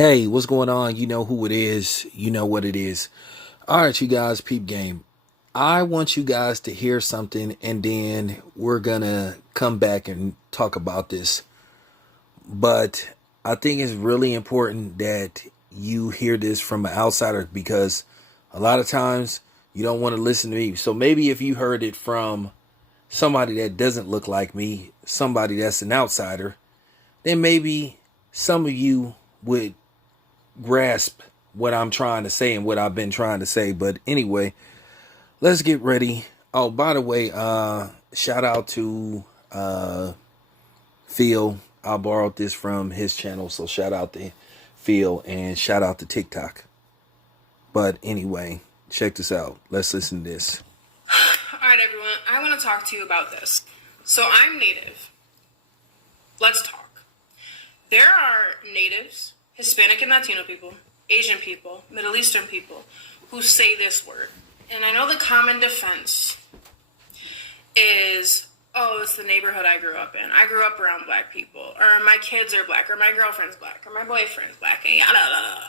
Hey, what's going on? You know who it is. You know what it is. All right, you guys, peep game. I want you guys to hear something and then we're going to come back and talk about this. But I think it's really important that you hear this from an outsider because a lot of times you don't want to listen to me. So maybe if you heard it from somebody that doesn't look like me, somebody that's an outsider, then maybe some of you would grasp what I'm trying to say and what I've been trying to say. But anyway, let's get ready. Oh, by the way, shout out to Phil. I borrowed this from his channel, so shout out to Phil and shout out to TikTok. But anyway, check this out. Let's listen to this. All right, everyone. I want to talk to you about this. So I'm Native. Let's talk. There are Natives, Hispanic and Latino people, Asian people, Middle Eastern people who say this word. And I know the common defense is, oh, it's the neighborhood I grew up in. I grew up around black people, or my kids are black, or my girlfriend's black, or my boyfriend's black, and yada, yada, yada.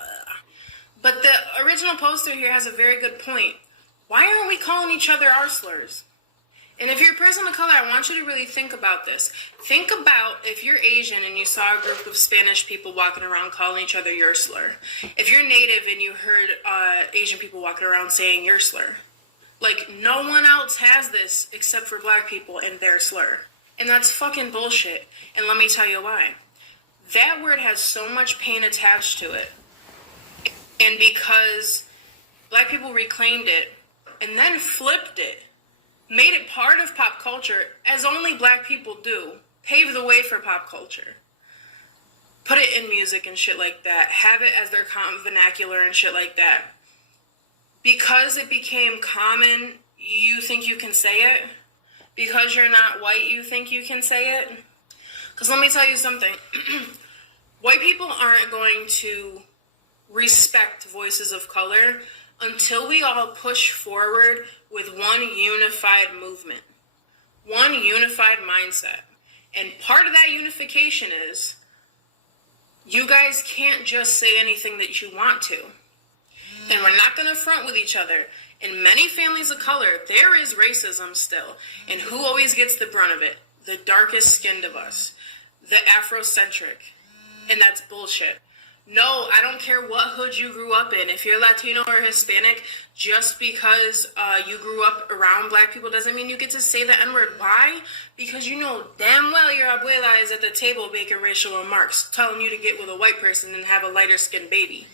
But the original poster here has a very good point. Why aren't we calling each other our slurs? And if you're a person of color, I want you to really think about this. Think about if you're Asian and you saw a group of Spanish people walking around calling each other your slur. If you're Native and you heard Asian people walking around saying your slur. Like, no one else has this except for black people and their slur. And that's fucking bullshit. And let me tell you why. That word has so much pain attached to it. And because black people reclaimed it and then flipped it, made it part of pop culture, as only black people do, pave the way for pop culture. Put it in music and shit like that. Have it as their common vernacular and shit like that. Because it became common, you think you can say it? Because you're not white, you think you can say it? Because let me tell you something. White people aren't going to respect voices of color until we all push forward with one unified movement, one unified mindset. And part of that unification is you guys can't just say anything that you want to. And we're not going to front with each other. In many families of color, there is racism still. And who always gets the brunt of it? The darkest skinned of us. The Afrocentric. And that's bullshit. No, I don't care what hood you grew up in. If you're Latino or Hispanic, just because you grew up around black people doesn't mean you get to say the N-word. Why? Because you know damn well your abuela is at the table making racial remarks, telling you to get with a white person and have a lighter-skinned baby.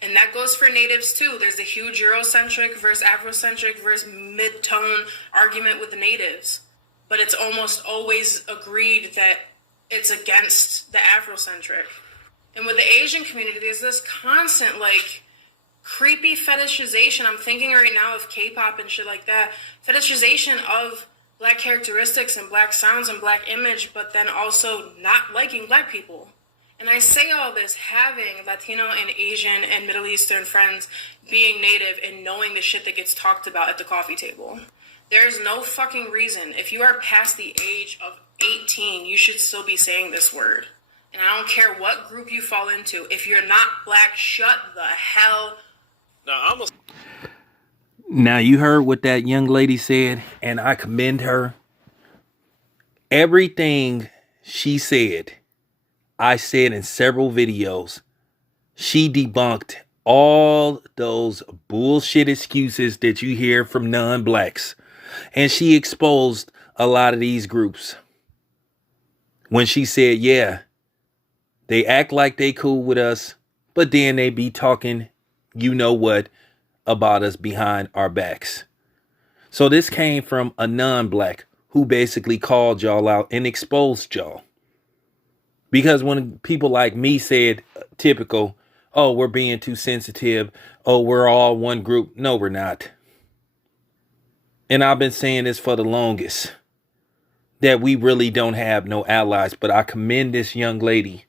And that goes for Natives too. There's a huge Eurocentric versus Afrocentric versus mid-tone argument with the Natives. But it's almost always agreed that it's against the Afrocentric. And with the Asian community, there's this constant, like, creepy fetishization. I'm thinking right now of K-pop and shit like that. Fetishization of black characteristics and black sounds and black image, but then also not liking black people. And I say all this having Latino and Asian and Middle Eastern friends, being Native, and knowing the shit that gets talked about at the coffee table. There's no fucking reason. If you are past the age of 18, you should still be saying this word. And I don't care what group you fall into. If you're not black, shut the hell. Now, you heard what that young lady said, and I commend her. Everything she said, I said in several videos. She debunked all those bullshit excuses that you hear from non-blacks. And she exposed a lot of these groups. When she said, yeah, they act like they cool with us, but then they be talking, you know what, about us behind our backs. So this came from a non-black who basically called y'all out and exposed y'all. Because when people like me said, typical, oh, we're being too sensitive. Oh, we're all one group. No, we're not. And I've been saying this for the longest, that we really don't have no allies. But I commend this young lady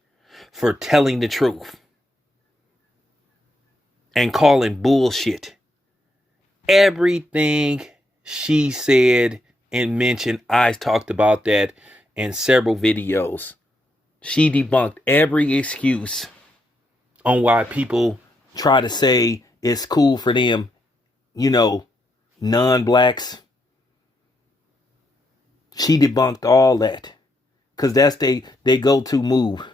for telling the truth and calling bullshit. Everything she said and mentioned, I talked about that in several videos. She debunked every excuse on why people try to say it's cool for them, you know, non-blacks. She debunked all that because that's they go-to move.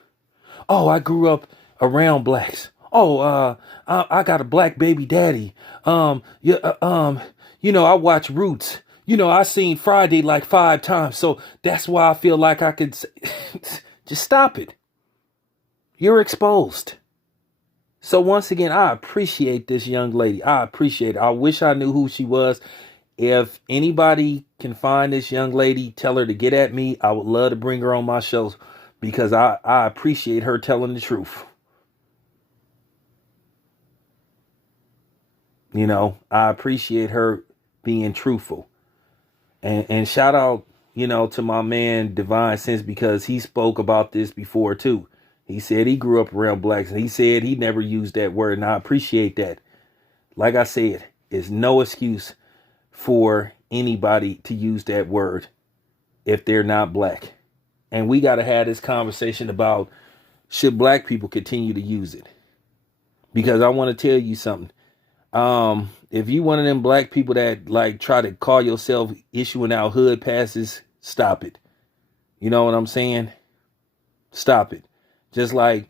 Oh, I grew up around blacks. Oh, I got a black baby daddy. Yeah, I watch Roots. I seen Friday like 5 times, so that's why I feel like I could say, just stop it. You're exposed. So once again, I appreciate this young lady. I appreciate it. I wish I knew who she was. If anybody can find this young lady, tell her to get at me. I would love to bring her on my shows because I appreciate her telling the truth. I appreciate her being truthful. And shout out, to my man Divine Sense, because he spoke about this before too. He said he grew up around blacks and he said he never used that word. And I appreciate that. Like I said, it's no excuse for anybody to use that word if they're not black. And we got to have this conversation about, should black people continue to use it? Because I want to tell you something. If you one of them black people that like try to call yourself issuing out hood passes, stop it. You know what I'm saying? Stop it. Just like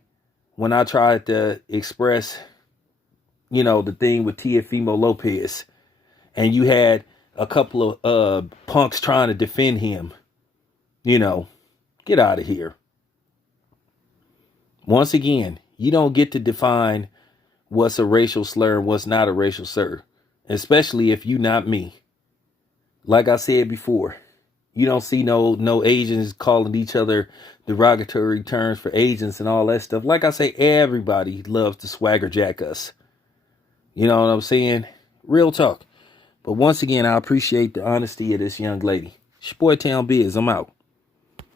when I tried to express, the thing with Teofimo Lopez, and you had a couple of punks trying to defend him, get out of here. Once again, you don't get to define what's a racial slur and what's not a racial slur, especially if you not me. Like I said before, you don't see no Asians calling each other derogatory terms for Asians and all that stuff. Like I say, everybody loves to swagger jack us. You know what I'm saying? Real talk. But once again, I appreciate the honesty of this young lady. It's your boy Town Biz. I'm out.